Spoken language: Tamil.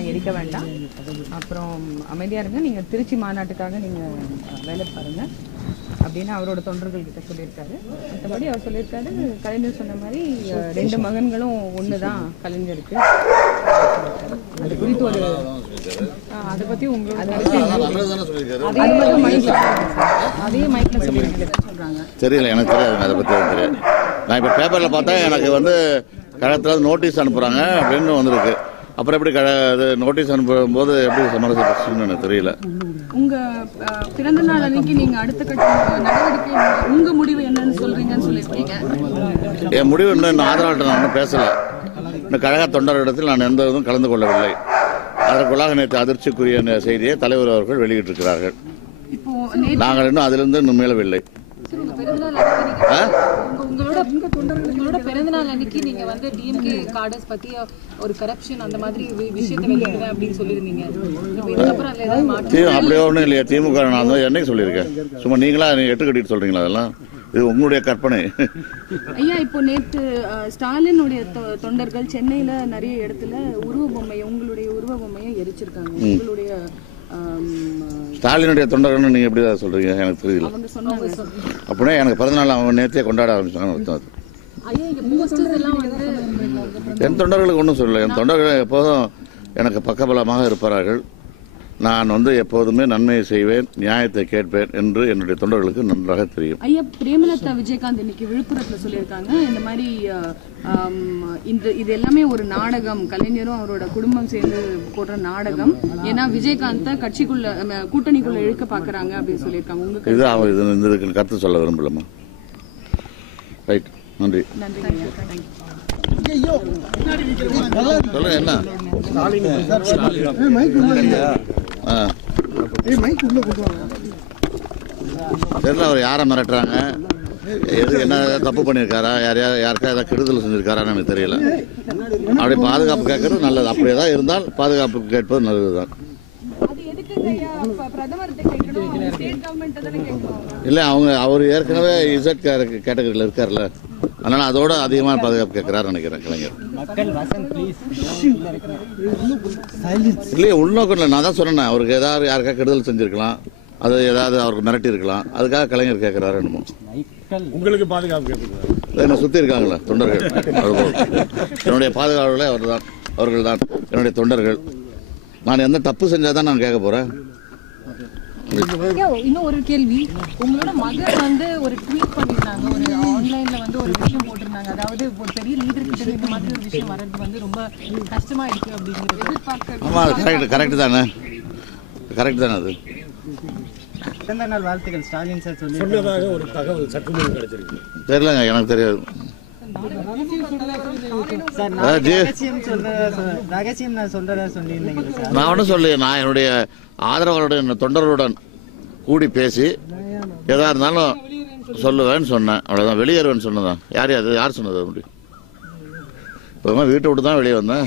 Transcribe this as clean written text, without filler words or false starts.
எல்லாம் எரிக்க வேண்டாம், அப்புறம் அமைதியாக இருங்க, நீங்கள் திருச்சி மாநாட்டுக்காக நீங்கள் வேலை பாருங்கள் அப்படின்னு அவரோட தொண்டர்கள் கிட்ட சொல்லியிருக்காரு. மற்றபடி அவர் சொல்லியிருக்காரு, கலைஞர் சொன்ன மாதிரி 2 மகன்களும் ஒன்று தான் கலைஞருக்கு. அது குறித்து ஒரு அதை பற்றி உங்களோட அதே மைக்கில் சொல்கிறாங்க. தெரியல, எனக்கு தெரியாது, அதை பற்றி தெரியாது. நான் இப்போ பேப்பரில் பார்த்தா எனக்கு வந்து கழகத்தில் நோட்டீஸ் அனுப்புகிறாங்க அப்படின்னு வந்திருக்கு. அப்புறம் எப்படி நோட்டீஸ் அனுப்பும் போது எப்படி சமரசம் எனக்கு தெரியல. உங்க பிறந்த நாள் அன்னைக்கு நீங்க அடுத்த கட்ட நடவடிக்கை உங்க முடிவு என்னன்னு சொல்றீங்கன்னு சொல்லிருக்கீங்க. என் முடிவு இன்னும் ஆதரவாளர் நான் ஒன்றும் பேசல. இந்த கழக தொண்டரிடத்தில் நான் எந்த இதுவும் கலந்து கொள்ளவில்லை. அதற்குள்ளாக நேற்று அதிர்ச்சிக்குரிய செய்தியை தலைவர் அவர்கள் வெளியிட்டிருக்கிறார்கள். நாங்கள் இன்னும் அதிலிருந்து இன்னும் மீளவில்லை. உங்களோட பிறந்தநாள் அன்னைக்கு நீங்க வந்து டிஎம்கே கார்டர்ஸ் பத்தி ஒரு கரப்ஷன் அந்த மாதிரி விஷயத்தை வெளியிடுறேன் அப்படின்னு சொல்லியிருந்தீங்க. அப்படியே ஒன்றும் இல்லையா, திமுக நான் தான் என்னைக்கு சொல்லியிருக்கேன். சும்மா நீங்களா எட்டு கட்டிட்டு சொல்றீங்களா? அதெல்லாம் இது உங்களுடைய கற்பனை. ஐயா, இப்போ நேற்று ஸ்டாலினுடைய தொண்டர்கள் சென்னையில நிறைய இடத்துல உங்களுடைய உருவ பொம்மையை எரிச்சிருக்காங்க. உங்களுடைய ஸ்டாலினுடைய தொண்டர்கள் நீங்க எப்படி சொல்றீங்க? எனக்கு தெரியல. அப்படின்னா எனக்கு பிறந்தநாள் அவங்க நேர்த்தியை கொண்டாட ஆரம்பிச்சாங்க அர்த்தம். என் தொண்டர்களுக்கு ஒன்றும் சொல்லலை. என் தொண்டர்கள் எப்போதும் எனக்கு பக்கபலமாக இருப்பார்கள். நான் வந்து எப்போதுமே நன்மையை செய்வேன், நியாயத்தை கேட்பேன் என்று என்னுடைய தொண்டர்களுக்கு நன்றாக தெரியும். ஐயா, பிரேமலதா விஜயகாந்த் இன்னைக்கு விழுப்புரத்தில் சொல்லியிருக்காங்க, இந்த மாதிரி இது எல்லாமே ஒரு நாடகம், கலைஞரும் அவரோட குடும்பம் சேர்ந்து போடுற நாடகம், ஏன்னா விஜயகாந்தை கூட்டணிக்குள்ள இழுக்க பாக்குறாங்க அப்படின்னு சொல்லியிருக்காங்க. இதுக்கு கருத்து சொல்ல விரும்பலமா? ரைட், நன்றி. சொல்லுங்க, என்ன தெரியல. அவர் யாரை மிரட்டுறாங்க, என்ன தப்பு பண்ணியிருக்காரா, யாருக்கா ஏதாவது கெடுதல் செஞ்சிருக்காரான்னு எனக்கு தெரியல. அப்படி பாதுகாப்பு கேட்கறது நல்லது. அப்படி ஏதாவது இருந்தால் பாதுகாப்பு கேட்பது நல்லதுதான். இல்லை, அவர் ஏற்கனவே இசட் கேட்டகரியில் இருக்கார்ல, அதனால அதோட அதிகமான பாதுகாப்பு கேட்கிறாரு நினைக்கிறேன் கலைஞர். இல்லையே, உள்நோக்கம் இல்லை. நான் தான் சொன்னேன், அவருக்கு ஏதாவது யாருக்கா கெடுதல் செஞ்சிருக்கலாம், அது ஏதாவது அவருக்கு மிரட்டி இருக்கலாம், அதுக்காக கலைஞர் கேட்கிறாரு. என்னமோ உங்களுக்கு பாதுகாப்பு என்ன சுத்தி இருக்காங்களா தொண்டர்கள், என்னுடைய பாதுகாவலர்களே அவர்கள் தான் என்னுடைய தொண்டர்கள். நான் எந்த தப்பு செஞ்சாதான் நான் கேட்க போறேன். இன்னும் ஒரு கேள்வி, உங்களோட மகன் வந்து ஒரு ட்வீட் பண்ணிருந்தாங்க, ஒரு ஆன்லைன்ல வந்து ஒரு விஷயம் போட்டிருந்தாங்க, அதாவது ஒரு பெரிய லீடர் கிட்ட இந்த மாதிரி ஒரு விஷயம் வர்றது வந்து ரொம்ப கஷ்டமா இருக்கு அப்படிங்கிறது எதிர்பார்க்க. ஆமா, கரெக்ட் தானே, கரெக்ட் தானே. அது பிறந்த நாள் வாழ்த்துக்கள் ஸ்டாலின் சார் சொன்னதாக ஒரு தகவல் சற்று முன் கிடைச்சிருக்கு. தெரியலங்க, எனக்கு தெரியாது. நான் ஒன்றும் சொல்லி, நான் என்னுடைய ஆதரவாளருடைய தொண்டர்களுடன் கூடி பேசி எதா இருந்தாலும் சொல்லுவேன்னு சொன்னேன், அவ்வளவுதான். வெளியேறுவேன்னு சொன்னதான். யார் சொன்னது? அப்படி இப்போ வீட்டை விட்டு தான் வெளியே வந்தேன்.